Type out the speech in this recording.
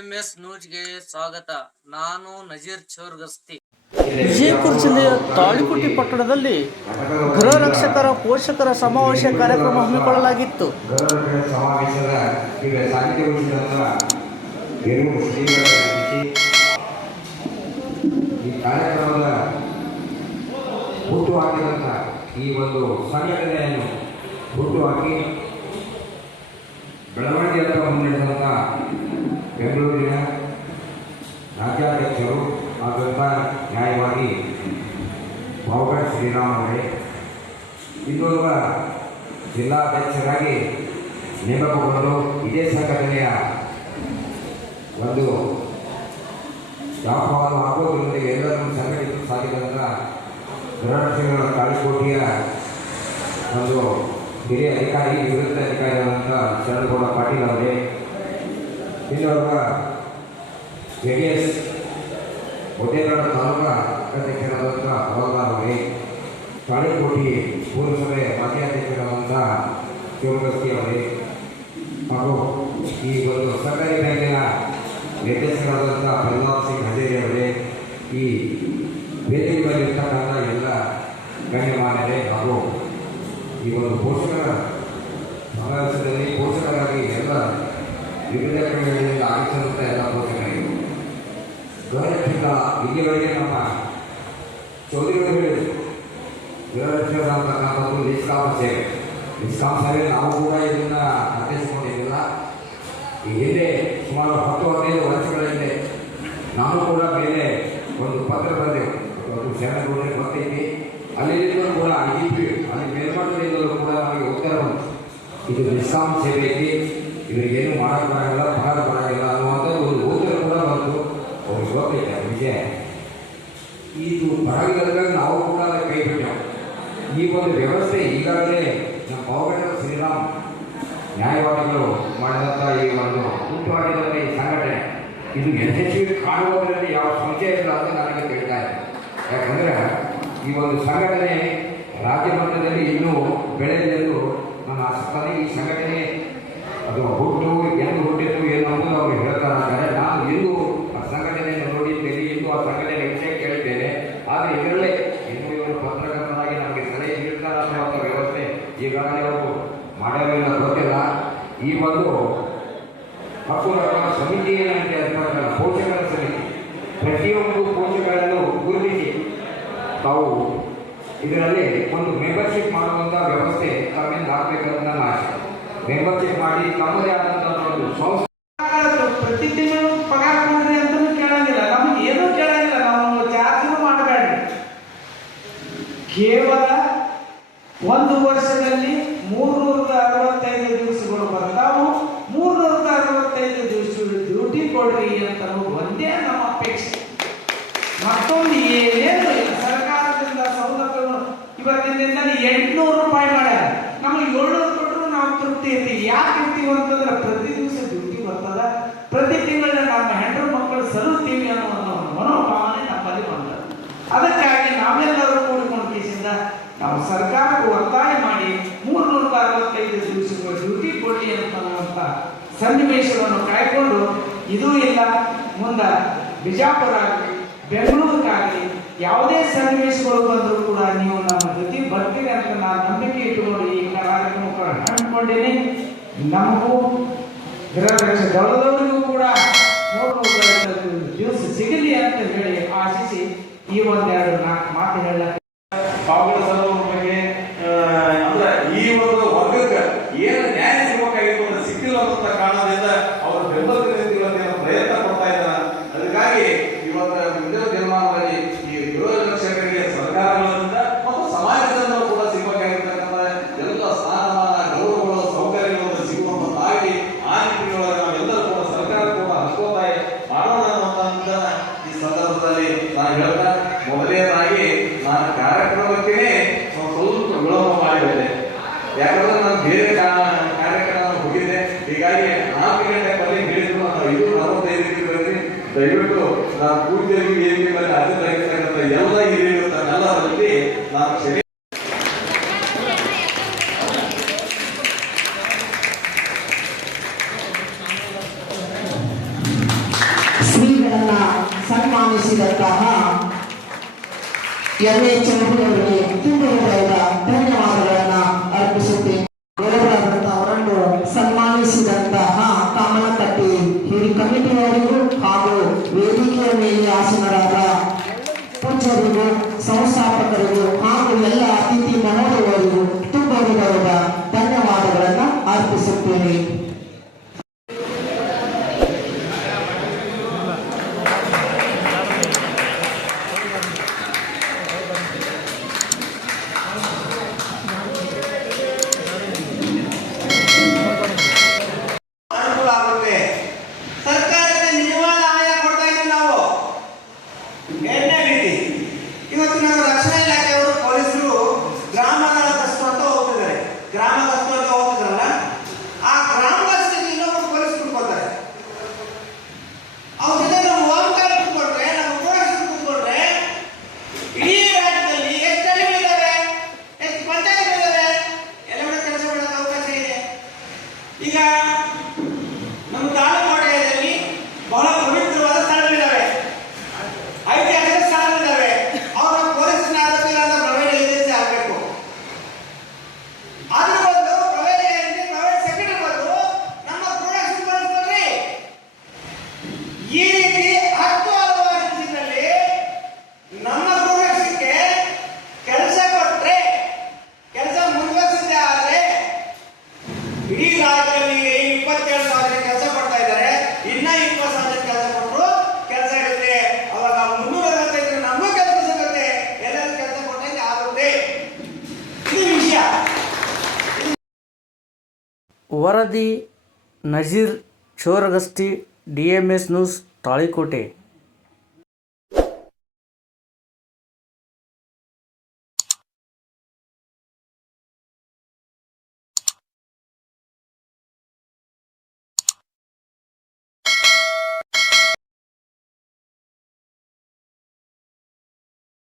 AMS ನ್ಯೂಸ್ಗೆ ಸ್ವಾಗತ. ನಾನು ನಜೀರ್ ಚೌರ್ಗಸ್ತಿ. ವಿಜಯಪುರ ಜಿಲ್ಲೆಯ ತಾಳಿಕೋಟೆ ಪಟ್ಟಣದಲ್ಲಿ ಗೃಹ ರಕ್ಷಕರ ಪೋಷಕರ ಸಮಾವೇಶ ಕಾರ್ಯಕ್ರಮ ಹಮ್ಮಿಕೊಳ್ಳಲಾಗಿತ್ತು. ಈ ಒಂದು ಈಗ ಸಾಹಿತ್ಯ ಉಳಿಸಿದಂಥ ಎರಡು ಶ್ರೀಗಳ ರಚಿಸಿ ಈ ಕಾರ್ಯಕ್ರಮದ ಹುಟ್ಟು ಹಾಕಿದಂಥ ಈ ಒಂದು ಸಂಘಟನೆಯನ್ನು ಹುಟ್ಟು ಹಾಕಿ ಬೆಳವಣಿಗೆಯತ್ತ ಮುನ್ನಡೆದಂಥ ಬೆಂಗಳೂರಿನ ರಾಜ್ಯಾಧ್ಯಕ್ಷರು ಆದಂಥ ನ್ಯಾಯವಾದಿ ಬಾವುಗಡ ಶ್ರೀರಾಮ್ ಅವರೇ ಇನ್ನೋರ್ವ ಜಿಲ್ಲಾಧ್ಯಕ್ಷರಾಗಿ ನೇಮಕಗೊಂಡು ಇದೇ ಸಂಘಟನೆಯ ಒಂದು ವ್ಯಾಪಾರವನ್ನು ಹಾಕೋದ್ರಿಂದ ಎಲ್ಲರನ್ನು ಸಂಘಟಿಸಲು ಸಾಧ್ಯವಾದ ಗೃಹರಕ್ಷಕರ ತಾಳಿಕೋಟೆಯ ಒಂದು ಹಿರಿಯ ಅಧಿಕಾರಿ, ನಿವೃತ್ತ ಅಧಿಕಾರಿಯಾದಂಥ ಶರಣಗೌಡ ಪಾಟೀಲ್ ಅವರೇ ಇನ್ನೊಬ್ಬ J D S Oddegowda taluka ಅಧ್ಯಕ್ಷರಾದಂಥ ಅವರೇ ತಾಳಿಕೋಟಿ ಪುರಸಭೆ ಮಾಜಿ ಶಿವಗಸ್ತಿ ಅವರೇ ಹಾಗೂ ಈ ಒಂದು ಸರ್ಕಾರಿ ಬ್ಯಾಂಕಿನ ನಿರ್ದೇಶಕರಾದಂಥ ಪ್ರಹ್ಲಾದ್ ಸಿಂಗ್ ಹಜೇರಿ ಅವರೇ, ಈ ವೇದಿಕೆ ಮೇಲೆ ಇರ್ತಕ್ಕಂಥ ಎಲ್ಲ ಗಣ್ಯಮಾನ್ಯರೇ ಹಾಗೂ ಈ ಒಂದು ಪೋಷಕರ ಸಮಾವೇಶದಲ್ಲಿ ಎಲ್ಲ ವಿವಿಧ ಕಡೆಗಳಿಂದ ಆಗಮಿಸಿದಂಥ ಎಲ್ಲ ಪೋಷಕರಿಗೆ ಗೃಹರಕ್ಷಕ ಇಲ್ಲಿವರೆಗೆ ನಮ್ಮ ಚೌಧರಿಗಳು ಹೇಳಿದರು ಗೃಹರಕ್ಷಕ ಅಂತಕ್ಕಂಥದ್ದು ನಿಷ್ಕಾಮ ಸೇವೆ ನಾವು ಕೂಡ ಇದನ್ನ ಅರ್ಥೈಸಿಕೊಂಡಿದ್ದಿಲ್ಲ ಈ ಹಿಂದೆ ಸುಮಾರು ಹತ್ತು ಹದಿನೈದು ವರ್ಷಗಳ ಹಿಂದೆ ನಾನು ಕೂಡ ಮೇಲೆ ಒಂದು ಪತ್ರ ಬರೆದೆವು ಒಂದು ಶರಣಗೌಡರಿಗೆ ಗೊತ್ತೈತಿ ಅಲ್ಲಿಂದಲೂ ಕೂಡ ಐ ಪಿ ಅಲ್ಲಿ ಮೇಲ್ಮಟ್ಟದಿಂದಲೂ ಕೂಡ ನಮಗೆ ಉತ್ತರ ಬಂತು ಇದು ನಿಷ್ಕಾಮ ಸೇವೆ ಐತಿ ಇವರಿಗೇನು ಮಾಡೋಕ್ಕೆ ಬರೋಲ್ಲ ಪಗಾರ ಬರೋಲ್ಲ ಅನ್ನುವಂಥದ್ದು ಒಂದು ಗೋಚರ ಕೂಡ ಬಂತು. ಅವ್ರಿಗೆ ಗೊತ್ತೈತೆ ವಿಷಯ ಇದು ಬರಗಾಲದಾಗ ನಾವು ಕೂಡ ಕೈ ಬಿಟ್ಟೆವು. ಈ ಒಂದು ವ್ಯವಸ್ಥೆ ಈಗಾಗಲೇ ನಮ್ಮ ಪಾವಗಡ ಶ್ರೀರಾಮ್ ನ್ಯಾಯವಾದಿಗಳು ಮಾಡಿದಂಥ ಈ ಒಂದು ಮಾಡಿದಂಥ ಈ ಸಂಘಟನೆ, ಇದು ಯಶಸ್ವಿ ಕಾಣುವುದರಲ್ಲಿ ಯಾವ ಸಂಶಯ ಇಲ್ಲ ಅಂತ ನನಗೆ ತಿಳಿತಾ ಇದೆ. ಯಾಕಂದರೆ ಈ ಒಂದು ಸಂಘಟನೆ ರಾಜ್ಯ ಮಟ್ಟದಲ್ಲಿ ಇನ್ನೂ ಬೆಳೆಯಲು ನನ್ನ ಆಸಕ್ತಿ ಈ ಸಂಘಟನೆ ಅದು ಹುಟ್ಟು ಎಂದು ಹುಟ್ಟಿದ್ದು ಏನು ಅನ್ನೋದು ಅವರು ಹೇಳ್ತಾ ಇದ್ದಾರೆ ನಾನು ಎಂದು ಆ ಸಂಘಟನೆಯನ್ನು ನೋಡಿದ್ದೇನೆ ಎಂದು ಆ ಸಂಘಟನೆ ವಿಷಯ ಕೇಳಿದ್ದೇನೆ ಆದರೆ ಇದರಲ್ಲೇ ಇನ್ನೂ ಇವರು ಪತ್ರಕರ್ತನಾಗಿ ನಮಗೆ ಸಲಹೆ ನೀಡ್ತಾರೆ ಅನ್ನುವಂಥ ವ್ಯವಸ್ಥೆ ಈಗಾಗಲೇ ಅವರು ಮಾಡಲಿಲ್ಲ ಗೊತ್ತಿಲ್ಲ. ಈ ಒಂದು ಹಕ್ಕು ರಕ್ಷಣಾ ಸಮಿತಿ ಏನಂತೆ ಅಂತಕ್ಕಂಥ ಪೋಷಕರ ಸಮಿತಿ. ಪ್ರತಿಯೊಂದು ಪೋಷಕರನ್ನು ಗುರುತಿಸಿ ತಾವು ಇದರಲ್ಲಿ ಒಂದು ಮೆಂಬರ್ಶಿಪ್ ಮಾಡುವಂಥ ವ್ಯವಸ್ಥೆ ತಮ್ಮಿಂದ ಆಗಬೇಕಂತ ನನ್ನ ಆಶೆ ಮಾಡಿ ತಮ್ಮದೇ ಆದಂತಹ ಒಂದು ಸಂಸ್ಥೆ. ಪ್ರತಿ ಪಗಾರ ಕೇಳಂಗಿಲ್ಲ. ನಮಗೆ ಏನೂ ಕೇಳಂಗಿಲ್ಲ. ನಾವು ಮಾಡಬೇಡ್ರಿ. ಕೇವಲ ಒಂದು ವರ್ಷದಲ್ಲಿ ಮೂರ್ನೂರದ ಅರವತ್ತೈದು ದಿವಸಗಳು ಬರ್ತಾವು ಮೂರ್ನೂರದ ಅರವತ್ತೈದು ದಿವಸ ಡ್ಯೂಟಿ ಕೊಡ್ರಿ ಅಂತ ಒಂದೇ ನಮ್ಮ ಅಪೇಕ್ಷೆ. ಮತ್ತೊಂದು ಏನೇನು ಸಲ್ಲುತ್ತೀವಿ ಅನ್ನೋ ಒಂದು ಮನೋಭಾವನೆ ನಮ್ಮಲ್ಲಿ ಬಂದ ಅದಕ್ಕಾಗಿ ನಾವೆಲ್ಲರೂ ಕೂಡಿಕೊಂಡು ಕೇಸಿಂದ ನಾವು ಸರ್ಕಾರಕ್ಕೆ ಒತ್ತಾಯ ಮಾಡಿ ಮೂರ್ನೂರ ಅರವತ್ತೈದು ದಿವಸಗಳ ಡ್ಯೂಟಿ ಕೊಡಿ ಅನ್ನುವಂಥ ಸನ್ನಿವೇಶವನ್ನು ಕಾಯ್ಕೊಂಡು ಇದು ಇಲ್ಲ. ಮುಂದೆ ಬಿಜಾಪುರ ಆಗಲಿ ಬೆಂಗಳೂರಿಗಾಗಲಿ ಯಾವುದೇ ಸನ್ನಿವೇಶಗಳು ಬಂದರೂ ಕೂಡ ನೀವು ನಮ್ಮ ಜೊತೆ ಬರ್ತೀರಿ ಅಂತ ನಾನು ನಂಬಿಕೆ ಇಟ್ಟುಕೊಂಡು ಈ ಕಾರ್ಯಕ್ರಮಗಳನ್ನು ಹಮ್ಮಿಕೊಂಡಿನಿ ನಮಗೂ ಗೃಹ ಕೂಡ ಮೂರು ದಿವಸ ಸಿಗಲಿ ಅಂತ ಹೇಳಿ ಆಶಿಸಿ ಈ ಒಂದೆರಡು ನಾಲ್ಕು ಮಾತು ಹೇಳಕ್ಕೆ ಪಾವಗಡ ಸರೋವರ ಬಗ್ಗೆ ಆ, ಅಂದ್ರೆ ಈ ಒಂದು ವರ್ಗಕ್ಕೆ ಏನು ನ್ಯಾಯ ಸಿಗಬೇಕಾಗಿತ್ತು ಅದು ಸಿಕ್ಕಿಲ್ಲ ಅಂತ ಕಾರಣದಿಂದ ಅವರ ಬೆಂಬಲದಿಂದ ಇವತ್ತು ಏನು ಪ್ರಯತ್ನ ಪಡ್ತಾ ಇದ್ದಾರೆ ಅದಕ್ಕಾಗಿ ಇವತ್ತು ಮುಂದಿನ ದಿನಮಾನದಲ್ಲಿ ಈ ಗೃಹ ರಕ್ಷಕರಿಗೆ ಸರ್ಕಾರಗಳಿಂದ ಮತ್ತು ಸಮಾಜದಿಂದ ಕೂಡ ಸಿಗಬೇಕಾಗಿರ್ತಕ್ಕಂಥ ಎಲ್ಲ ಸ್ಥಾನಮಾನ ಗೌರವಗಳು ಸೌಕರ್ಯಗಳು ಸಿಗುವಂತಾಗಿ ಆ ನಿಟ್ಟಿನೊಳಗೆ ನಾವೆಲ್ಲರೂ ಕೂಡ ಸರ್ಕಾರ ಕೂಡ ಹಕ್ಕೋತಾಯ ಮಾಡೋಣ ಅನ್ನೋಂಥ ಈ ಸಂದರ್ಭದಲ್ಲಿ ನಾನು ಹೇಳ್ತಾ ಮೊದಲನೇದಾಗಿ ನಾನು ಕಾರ್ಯಕ್ರಮಕ್ಕೆ ಸ್ವಲ್ಪ ವಿಳಂಬ ಮಾಡಿಬಿಟ್ಟೆ ಯಾಕಂದ್ರೆ ನಾನು ಬೇರೆ ಕಾ- ಕಾರ್ಯಕ್ರಮ ಹೋಗಿದ್ದೆ ಹೀಗಾಗಿ ನಾಲ್ಕು ಗಂಟೆ ಬಳಿ ಹೇಳಿದ್ರು ನಾವು ಐದು ನಲವತ್ತೈದಕ್ಕೆ ಬರ್ರಿ ದಯವಿಟ್ಟು ನಾನು ಪೂಜೆಗೆ ಏನು ಬೇಕಾದ್ರೆ ಹಾಜರಾಗಿರ್ತಕ್ಕಂಥ ಎಲ್ಲ ಹಿರಿಯರು ತನ್ನೆಲ್ಲರಲ್ಲಿ ನಾನು ಕ್ಷಮೆ ಸನ್ಮಾನಿಸಿದಂತಹ ಎಂ ಎ ಅವರಿಗೆ ತುಂಬ ಧನ್ಯವಾದಗಳನ್ನ ಅರ್ಪಿಸುತ್ತೇನೆ. ಗೌರವರಾದಂಥ ಅವರನ್ನು ಅರ್ಪಿಸುತ್ತೇನೆ ವರದಿ Nazeer Choragasti D M S news Talikote.